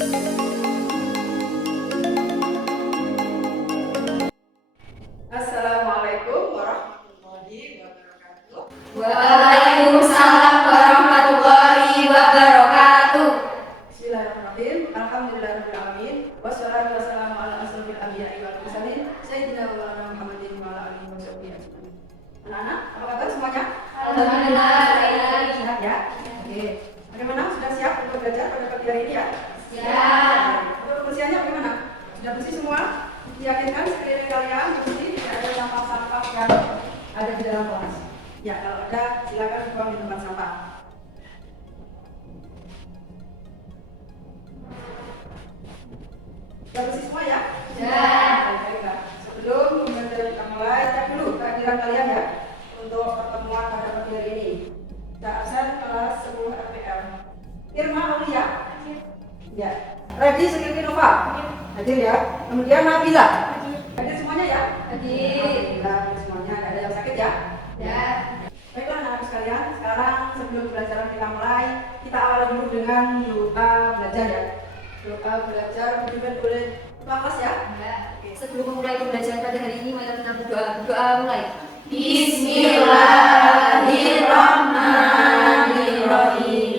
Assalamualaikum warahmatullahi wabarakatuh. Waalaikumsalam warahmatullahi wabarakatuh. Bismillahirrahmanirrahim. Alhamdulillahirabbil alamin. Wassalatu wassalamu ala asrofil anbiya'i wal mursalin sayyidina wa maulana Muhammadin wa ala alihi washabbihi ajmain. Anak-anak, apa kabar semuanya? Alhamdulillah. Sehat ya? Oke. Bagaimana? Sudah siap untuk belajar pada pagi hari ini ya? Siap. Untuk kebersihannya bagaimana? Sudah bersih semua? Diyakinkan sekeliling kalian bersih, tidak ada sampah-sampah yang ada di dalam kelas. Ya, kalau ada silakan buang di tempat sampah. Sudah bersih semua ya? Ya. Baiklah. Sebelum pembelajaran kita mulai, cek dulu kehadiran kalian ya untuk pertemuan pada pagi hari ini. Kita absen kelas 10 RPL. Irma Aulia. Ya. Redi Sekirti Nova. Hadir ya. Kemudian Nabila. Hadir semuanya ya? Hadir. Alhamdulillah, hadir semuanya. Tidak ada yang sakit ya? Ya. Baiklah anak-anak sekalian, sekarang sebelum pelajaran kita mulai, kita awali dulu dengan doa belajar ya. Doa belajar dipimpin oleh kelas ya. Sebelum memulai pembelajaran pada hari ini, mari kita berdoa. Doa mulai. Bismillahirrahmanirrahim.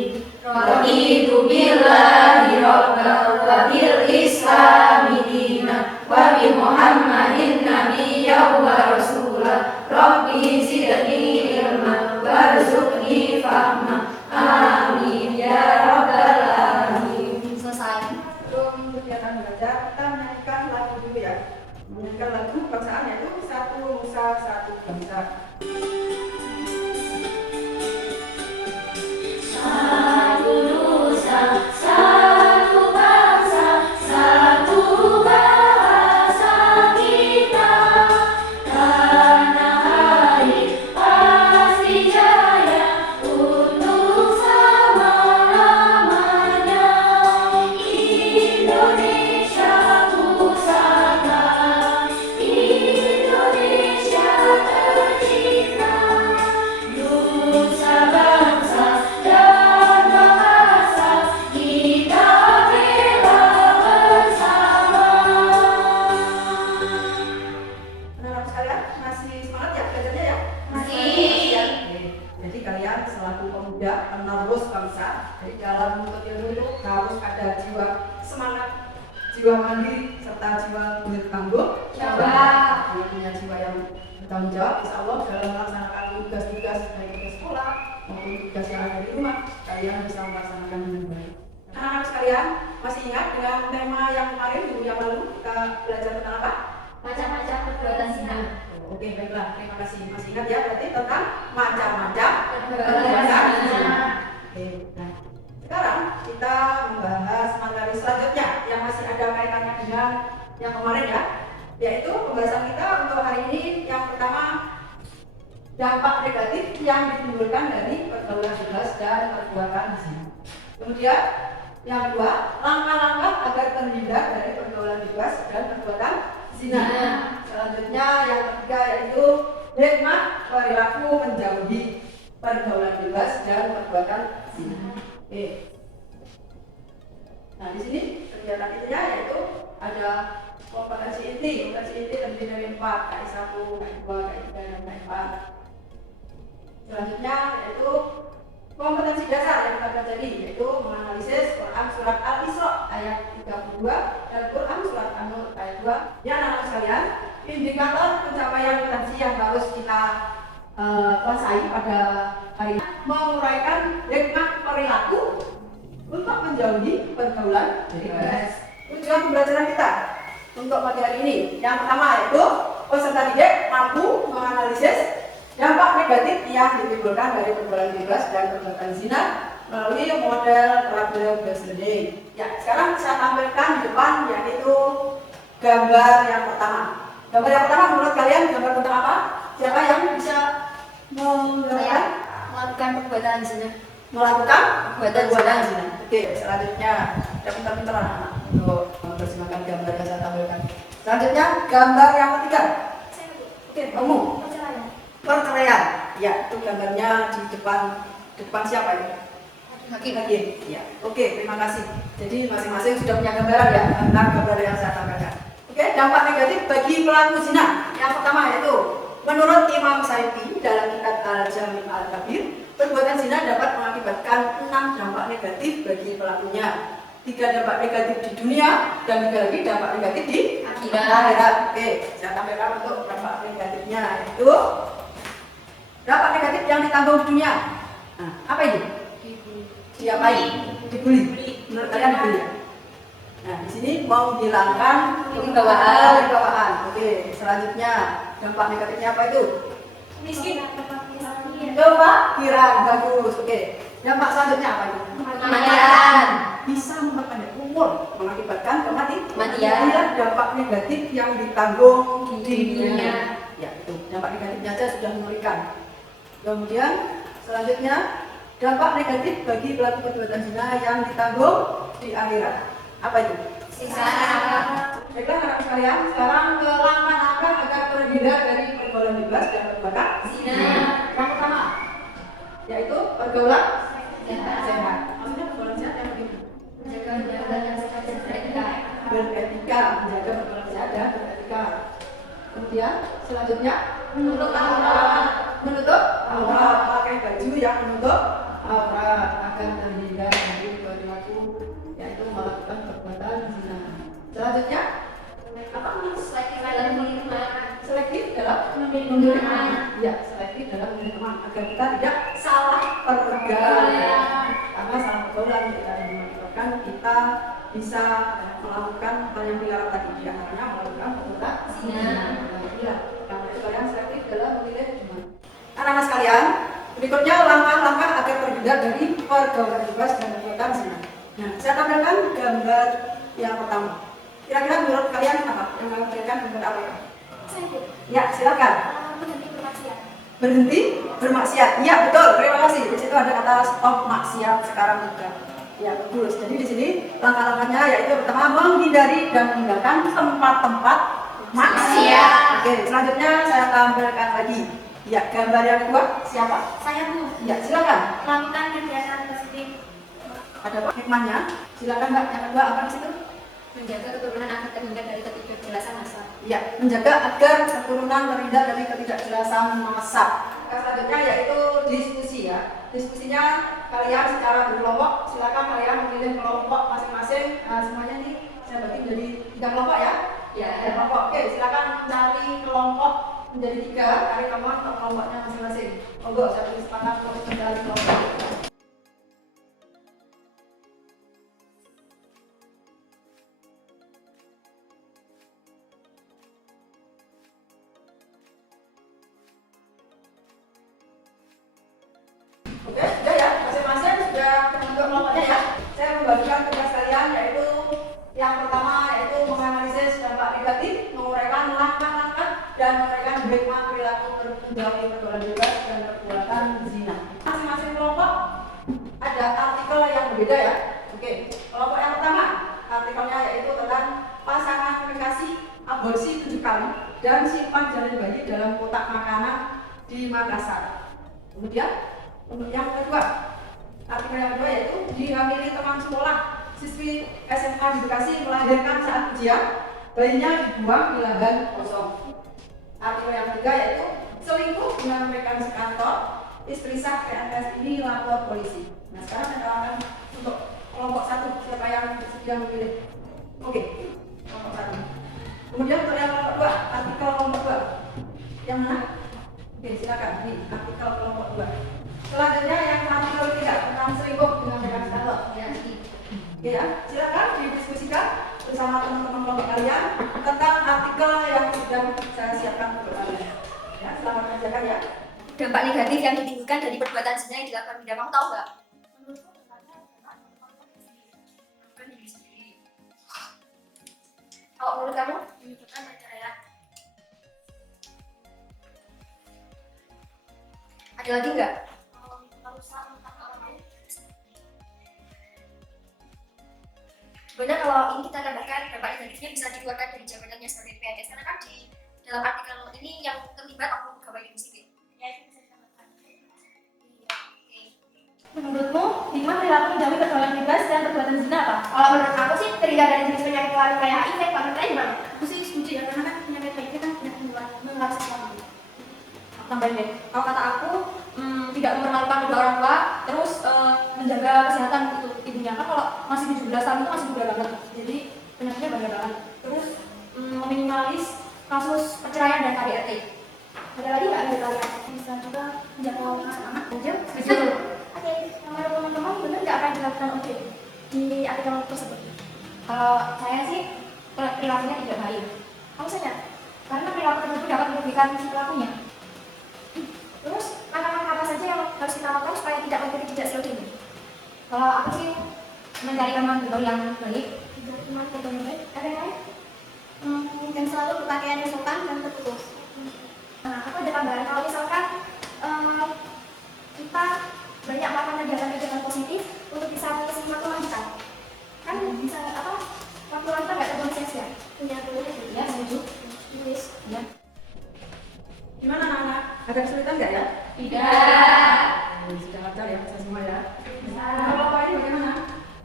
Raditu billahi rabban wa bil islami dinan wa bi Muhammadin nabiyyan wa rasulah. Rabbi zidni ilman warzuqni fahma. Amin ya rabbal alamin. Selesai. Sebelum kegiatan belajar, kita menyanyikan lagu dulu ya. Menyanyikan lagu bangsaan yaitu Satu Nusa Satu Bangsa. Satu nusa, satu bangsa, satu bahasa kita. Tanah air pasti jaya untuk selama-lamanya. Indonesia pusaka, Indonesia tercinta. Nusa bangsa dan bahasa kita bela bersama. Anak-anak sekalian, masih semangat ya belajarnya ya? Masih. Oke. Jadi kalian selaku pemuda penerus bangsa, jadi dalam menuntut ilmu itu harus ada jiwa semangat, jiwa mandiri, serta jiwa bertanggung jawab. Kalau punya jiwa yang bertanggung jawab, insya Allah dalam melaksanakan tugas-tugas baik di sekolah maupun tugas yang ada di rumah, kalian bisa melaksanakan dengan baik. Anak-anak sekalian, masih ingat dengan tema yang kemarin minggu yang lalu kita belajar tentang apa? Macam-macam perbuatan zina. Oke, baiklah, terima kasih. Masih ingat ya berarti tentang macam-macam Perbuatan zina. Oke, nah sekarang kita membahas materi selanjutnya yang masih ada kaitannya dengan yang kemarin ya, yaitu pembahasan kita untuk hari ini yang pertama dampak negatif yang ditimbulkan dari pergaulan bebas dan perbuatan zina. Kemudian yang kedua, langkah-langkah agar terhindar dari pergaulan bebas dan perbuatan zina. Selanjutnya yang ketiga yaitu hikmah perilaku menjauhi pergaulan bebas dan perbuatan zina. Oke. Nah di sini kegiatan intinya yaitu ada kompetensi inti. Kompetensi inti terdiri dari 4, KI 1, KI 2, KI 3, dan KI 4. Selanjutnya yaitu kompetensi dasar yang kita pelajari yaitu menganalisis Quran surat Al-Isra ayat 32 dan Quran surat An-Nur ayat 2. Ya anak-anak sekalian, indikator pencapaian potensi yang harus kita kuasai pada hari ini menguraikan hikmah perilaku untuk menjauhi pergaulan bebas. Tujuan pembelajaran kita untuk pagi hari ini yang pertama yaitu peserta didik mampu menganalisis dampak negatif yang ditimbulkan dari pergaulan bebas dan perbuatan zina melalui model problem yesterday. Ya, sekarang saya tampilkan di depan yaitu gambar yang pertama. Gambar yang pertama menurut kalian gambar tentang apa? Siapa yang bisa Melakukan perbuatan zina. melakukan Perbuatan zina? Oke, selanjutnya kita pintar-pintar anak-anak untuk mempersembahkan gambar yang saya tampilkan. Selanjutnya gambar yang ketiga. Oke, kamu. Perceraian. Ya, itu gambarnya di depan siapa ini? Hakim. Ya, oke, terima kasih. Jadi masing-masing sudah punya gambaran ya tentang gambaran yang saya sampaikan. Oke, dampak negatif bagi pelaku zina. Yang pertama yaitu menurut Imam Syafi'i dalam kitab Al-Jami' Al-Kabir, perbuatan zina dapat mengakibatkan 6 dampak negatif bagi pelakunya. 3 dampak negatif di dunia dan 3 lagi dampak negatif di akhirat. Oke, saya tampilkan untuk dampak negatifnya yaitu dampak negatif yang ditanggung di dunia. Nah, apa itu? Diapain? Dibully. Menurut kalian dibully ya? Nah, di sini mau menghilangkan kewibawaan. Oke, selanjutnya dampak negatifnya apa itu? Miskin. Kefakiran. Bagus. Oke. Dampak selanjutnya apa itu? Kematian. Bisa memperpendek umur, mengakibatkan kematian. Kematian. Dampak negatif yang ditanggung di dunia. Ya, itu. Dampak negatifnya aja sudah mengerikan. Kemudian selanjutnya dampak negatif bagi pelaku perbuatan zina yang ditanggung di akhirat. Apa itu? Siksa. Baiklah anak sekalian, sekarang ke langkah-langkah agar terhindar dari pergaulan bebas dan perbuatan Zina. Yang pertama, yaitu pergaulan sehat. Maksudnya pergaulan sehat yang begini. Menjaga pergaulan yang sehat dan beretika. Beretika, menjaga pergaulan sehat dan beretika. Kemudian selanjutnya Menutup aurat. menutup aurat, pakai baju yang menutup aurat agar terhindar dari perilaku yaitu melakukan perbuatan zina. Selanjutnya apa? Selektif dalam memilih teman. Selektif dalam Memilih teman. ya, selektif dalam memilih teman agar kita tidak salah pergaulan. Karena salah pergaulan kita menyebabkan kita bisa melakukan hal yang dilarang tadi, di antaranya melakukan perbuatan Zina. Iya, karena itu kalian selektif dalam memilih teman. Anak-anak sekalian, berikutnya langkah-langkah agar terhindar dari pergaulan bebas dan perbuatan zina. Nah, saya tampilkan gambar yang pertama. Kira-kira menurut kalian apa? Yang kalian berikan gambar apa ya? Ya, silakan. Berhenti bermaksiat. Iya, betul. Terima kasih. Di situ ada kata stop maksiat sekarang juga. Ya, bagus. Jadi di sini langkah-langkahnya yaitu pertama menghindari dan meninggalkan tempat-tempat maksiat. Oke, selanjutnya saya tampilkan lagi. Ya, gambar yang kedua siapa? Saya Bu. Ya, silakan. Melakukan kegiatan positif. Ada Pak hikmahnya. Silakan Mbak. Yang kedua apa di situ? Menjaga keturunan agar terhindar dari ketidakjelasan masa. Ya, menjaga agar keturunan terhindar dari ketidakjelasan masa. Selanjutnya yaitu diskusi ya. Diskusinya kalian secara berkelompok. Silakan kalian memilih kelompok masing-masing. Nah, semuanya nih saya bagi menjadi 3 kelompok ya. Ya, kelompok. Oke, silakan mencari kelompok menjadi 3. Cari teman untuk kelompoknya masing-masing. Monggo, saya beri sepakat untuk mencari kelompok. Oke, sudah ya, masing-masing sudah membentuk kelompoknya ya. Saya membagikan tugas kalian yaitu yang pertama yaitu menganalisis dampak negatif, menguraikan langkah-langkah dan menguraikan hikmah perilaku menjauhi pergaulan bebas dan perbuatan zina. Masing-masing kelompok ada artikel yang berbeda ya. Oke, kelompok yang pertama artikelnya yaitu tentang pasangan kekasih aborsi 7 kali dan simpan janin bayi dalam kotak makanan di Makassar. Kemudian yang kedua, artikel yang kedua yaitu dihamili teman sekolah siswi SMA di Bekasi melahirkan saat ujian, bayinya dibuang di lahan kosong. Artikel yang ketiga yaitu selingkuh dengan rekan sekantor, istri sah PNS ini lapor polisi. Nah, sekarang saya tawarkan untuk kelompok 1, siapa yang sudah memilih? Oke, kelompok 1. Kemudian untuk yang kelompok 2, artikel kelompok 2 yang mana? Oke, silakan. Ini artikel kelompok 2. Selanjutnya yang artikel 3 tentang selingkuh dengan rekan sekantor. Ya, silakan didiskusikan bersama teman-teman kelompok kalian tentang artikel yang sudah saya siapkan untuk kalian. Ya, selamat kerjakan ya. Dampak negatif yang ditimbulkan dari perbuatan zina yang dilakukan Bunda, kamu tahu nggak? Bukan diri sendiri. Kalau menurut kamu? Menyebabkan perceraian. Ada lagi nggak? Sebenarnya kalau ini kita tambahkan dampak negatifnya bisa dikeluarkan dari jabatannya sebagai PNS karena kan di dalam artikel ini yang terlibat oknum pegawai negeri sipil. Ya, itu bisa ditambahkan. Iya, oke. Menurutmu hikmah perilaku menjauhi pergaulan bebas dan perbuatan zina apa? Kalau menurut aku sih terhindar dari jenis penyakit lain kayak HIV, kanker lain gimana? Aku sih setuju ya, karena kan penyakit HIV kan tidak menular seksual. Tambahin deh. Kalau kata aku, tidak mempermalukan kedua orang tua, terus menjaga kesehatan untuk ibunya. Kan kalau masih 17 tahun itu masih muda banget, jadi penyakitnya banyak banget. Terus meminimalis kasus perceraian dan KDRT. Ada lagi nggak dari kalian? Bisa juga menjaga anak. Setuju? Setuju. Oke, menurut teman-teman benar nggak akan dilakukan OJ di artikel tersebut? Kalau saya sih perilakunya tidak baik. Kamu saja. Karena perilaku tersebut dapat merugikan si pelakunya. Terus langkah-langkah apa saja yang harus kita lakukan supaya tidak mengikuti jejak si OJ ini? Kalau aku sih mencari teman bergaul yang baik. Teman yang baik. Ada yang lain? Dan selalu berpakaian yang sopan dan tertutup. Nah, aku ada tambahan kalau misalkan kita banyak melakukan kegiatan-kegiatan positif untuk bisa mengisi waktu lancar. Kan bisa apa? Waktu lancar nggak terbuang sia-sia. Punya dulu gitu. Ya, setuju. Tulis. Ya. Gimana anak-anak? Ada kesulitan nggak ya? Tidak. Sudah lancar ya, bisa semua ya. Bisa. Kalau Pak ini bagaimana?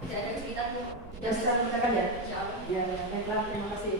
Tidak ada kesulitan tuh. Sudah bisa mengerjakan ya? Insya Allah. Ya, baiklah, terima kasih.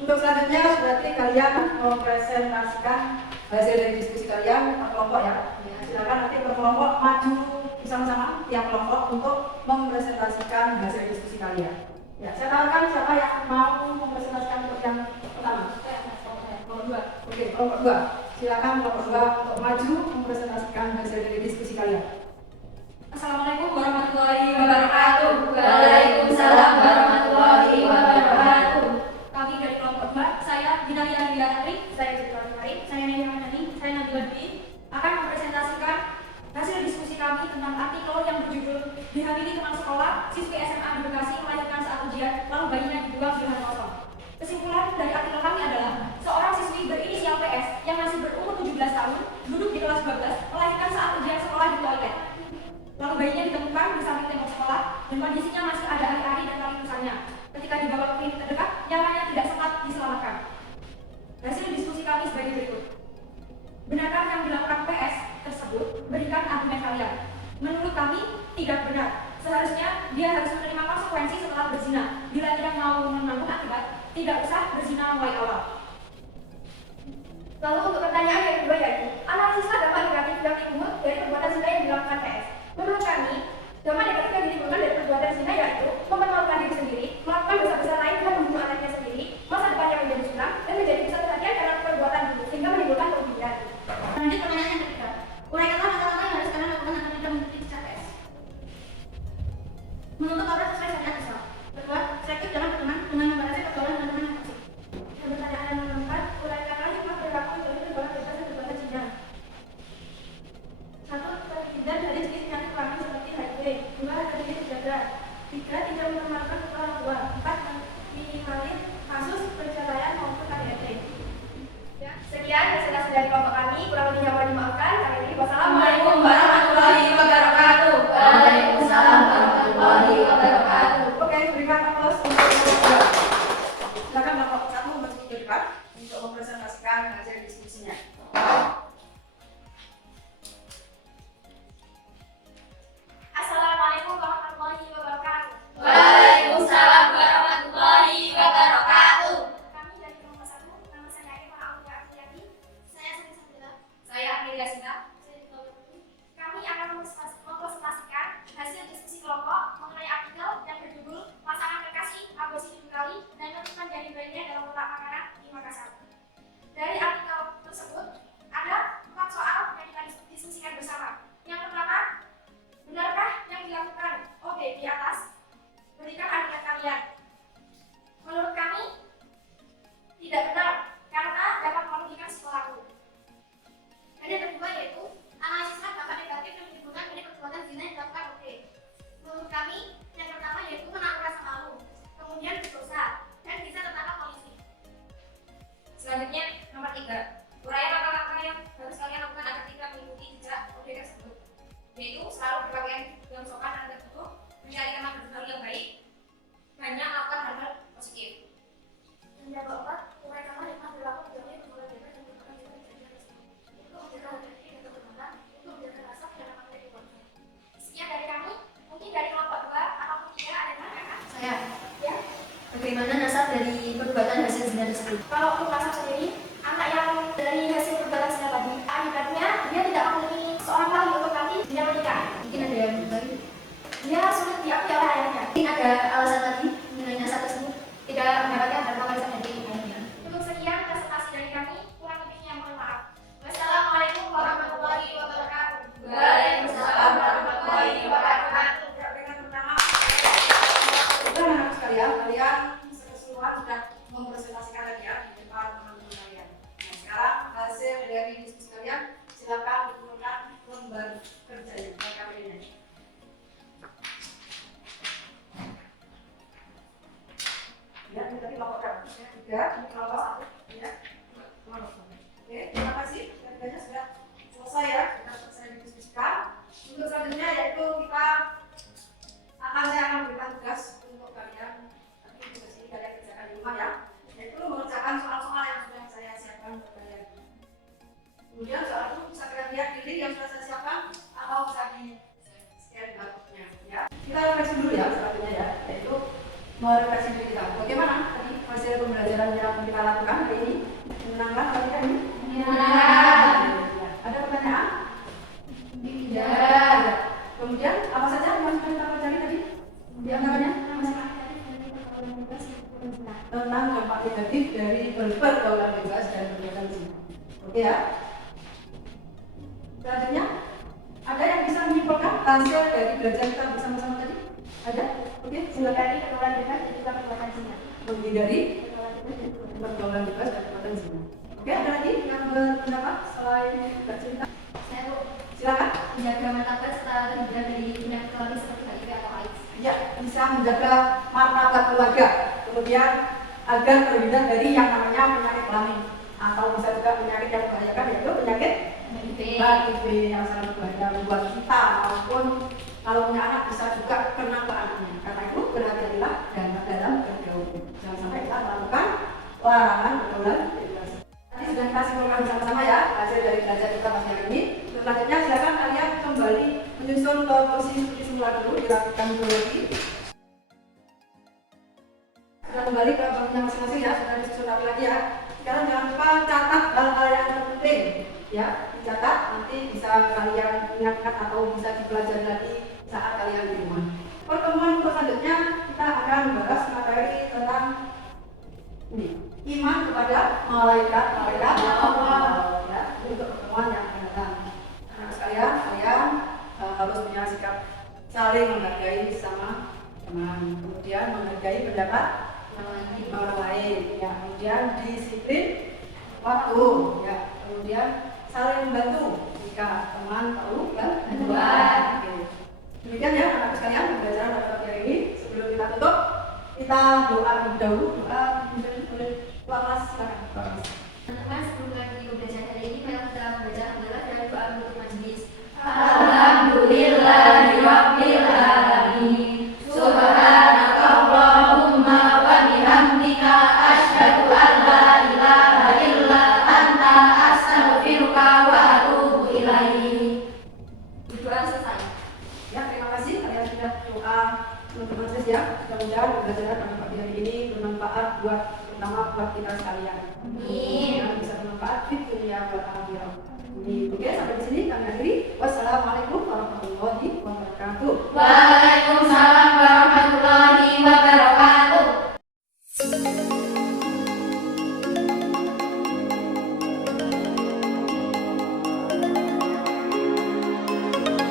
Untuk selanjutnya berarti kalian mempresentasikan hasil dari diskusi kalian per kelompok ya. Silakan nanti per kelompok maju bersama-sama tiap kelompok untuk mempresentasikan hasil diskusi kalian. Ya, saya tawarkan siapa yang mau mempresentasikan untuk yang pertama. Kelompok dua. Oke, kelompok dua. Silakan kelompok dua untuk maju mempresentasikan hasil dari diskusi kalian. Assalamualaikum warahmatullahi wabarakatuh. Waalaikumsalam warahmatullahi wabarakatuh. Kami dari kelompok 2, saya Ginari Andiatri, Saya Citra Mari. Saya Neni Ramadhani, saya Nabila Dwi. akan mempresentasikan hasil diskusi kami tentang artikel yang berjudul "Dihamili teman sekolah, siswi SMA di Bekasi melahirkan saat ujian, lalu bayinya dibuang di lahan kosong." Kesimpulan dari artikel kami adalah seorang siswi berinisial PS yang masih berumur 17 tahun, duduk di kelas 12, melahirkan saat ujian sekolah di toilet. Lalu bayinya ditemukan di samping tembok sekolah dan kondisinya masih ada ari-ari dan tali pusarnya. Ketika dibawa ke klinik terdekat, nyawanya tidak sempat diselamatkan. Hasil diskusi kami sebagai berikut. Benarkah yang dilakukan PS tersebut? Berikan argumen kalian. Menurut kami, tidak benar. Seharusnya dia harus menerima konsekuensi setelah berzina. Bila tidak mau menanggung akibat, tidak usah berzina mulai awal. Lalu untuk pertanyaan yang kedua yaitu, analisislah dampak negatif yang timbul dari perbuatan zina yang dilakukan PS. Menurut kami, dampak negatif yang ditimbulkan dari perbuatan zina yaitu mempermalukan diri sendiri, melakukan dosa besar lain dengan membunuh anaknya sendiri, masa depannya menjadi suram, dan menjadi pusat perhatian karena perbuatan itu, sehingga menimbulkan kerugian. Lanjut pertanyaan yang ketiga. Uraikanlah langkah-langkah yang harus kalian lakukan agar tidak mengikuti jejak PS. Menuntut orang sesuai syariat Islam. Kedua, selektif dalam berteman dengan membatasi pergaulan dengan teman yang toksik. Dan pertanyaan yang keempat, uraikanlah hikmah perilaku menjauhi pergaulan bebas dan perbuatan zina. 1. Terhindar dari jenis penyakit kelamin seperti HIV. 2. Terhindar terjaga. 3. Tidak mempermalukan kedua orang tua. 4. Minimalis kasus perceraian maupun KDRT. Ya, sekian presentasi dari kelompok kami, kurang lebihnya mohon dimaafkan. Kami beri Assalamualaikum warahmatullahi wabarakatuh. Waalaikumsalam warahmatullahi wabarakatuh. Oke, berikan aplaus untuk kelompok dua. Silakan kelompok satu maju ke depan untuk mempresentasikan hasil diskusinya. Assalamualaikum warahmatullahi wabarakatuh. Waalaikumsalam warahmatullahi wabarakatuh. Kami dari kelompok 1, nama saya Eva Aulia Afriyati. Saya Sri Sabila. Saya Amelia Sinta. Kami akan mempresentasikan hasil Saya, Ya. bagaimana nasab dari perbuatan hasil zina tersebut? Kalau untuk nasab sendiri, anak yang dari hasil perbuatan zina tadi, akibatnya dia tidak memiliki seorang wali untuk nanti dia menikah. Mungkin ada yang berbagi. Dia sulit diakui oleh ayahnya. Mungkin ada alasan lagi mengenai nasab tersebut tidak mendapatkan dharma warisan dari ayahnya. Cukup sekian presentasi dari kami, kurang lebihnya mohon maaf. Wassalamualaikum warahmatullahi wabarakatuh. Waalaikumsalam warahmatullahi wabarakatuh. Dengan pertama, anak sekalian, kalian keseluruhan sudah mempresentasikan lagi ya di depan teman-teman kalian. Nah, sekarang hasil dari diskusi kalian silakan dikumpulkan lembar kerjanya KKP-nya. Ya, ini tadi laporan. Ya, ini kelompok 1. Ya, kelompok 1. Oke, terima kasih. Kerjanya sudah selesai ya, sudah selesai didiskusikan. Untuk selanjutnya yaitu saya akan berikan tugas untuk kalian. Tapi tugas ini kalian kerjakan di rumah ya, yaitu mengerjakan soal-soal yang sudah saya siapkan untuk kalian. Kemudian soal itu bisa kalian lihat di link yang sudah saya siapkan atau bisa di scan barcode-nya ya. Kita refleksi dulu ya selanjutnya ya, yaitu merefleksi diri kita. Bagaimana tadi hasil pembelajaran yang kita lakukan hari ini? Menyenangkan kalian ini? Menyenangkan. Ada pertanyaan? Tidak. Kemudian apa saja yang sudah kita pelajari tadi? Di antaranya tentang dampak negatif dari pergaulan bebas dan perbuatan zina. Oke ya. Selanjutnya ada yang bisa menyimpulkan hasil dari belajar kita bersama-sama tadi? Ada? Oke, silakan. Dari pergaulan bebas dan juga perbuatan zina. Menghindari pergaulan bebas dan perbuatan zina. Oke, ada lagi yang berpendapat selain bercerita? Saya Bu, Silakan. menjaga martabat serta terhindar dari penyakit kronis seperti HIV atau AIDS. Ya, bisa menjaga martabat keluarga, kemudian agar terhindar dari yang namanya penyakit kelamin atau bisa juga penyakit yang membahayakan yaitu penyakit HIV yang sangat berbahaya buat kita maupun kalau punya anak bisa juga kena ke anaknya. Karena itu berhati-hatilah dalam bergaul. Jangan sampai kita melakukan larangan pergaulan bebas. Tadi sudah kita simpulkan bersama-sama ya hasil dari belajar kita pagi hari ini. Selanjutnya silakan kalian kembali menyusun ke posisi seperti semula dulu, dilakukan dulu lagi. Sudah kembali ke bagian masing-masing ya, sudah disusun lagi ya. Sekarang jangan lupa catat hal-hal yang terpenting ya, dicatat nanti bisa kalian ingatkan atau bisa dipelajari lagi saat kalian di rumah. Pertemuan selanjutnya kita akan membahas materi tentang ini, iman kepada malaikat Allah ya, untuk pertemuan yang akan datang. Anak sekalian, kalian harus punya sikap saling menghargai sama teman, kemudian menghargai pendapat orang lain, ya, kemudian disiplin waktu, ya, kemudian saling membantu jika teman perlu bantuan. Demikian ya anak sekalian pembelajaran pada pagi hari ini. Sebelum kita tutup, kita doa dahulu. Doa oleh kelas silakan. Teman-teman, sebelum lagi belajar hari ini, mari kita membaca hamdalah dan doa untuk majelis. Alhamdulillahirabbil alamin. Subhanakallahumma wa bihamdika asyhadu an la ilaha illa anta astaghfiruka wa atubu ilaik. Doa selesai. Ya, terima kasih kalian sudah doa untuk majelis ya. Mudah-mudahan pembelajaran pada pagi hari ini bermanfaat terutama buat kita sekalian. Amin. Dan bisa bermanfaat di dunia buat akhirat. Oke, sampai di sini kami akhiri. Wassalamualaikum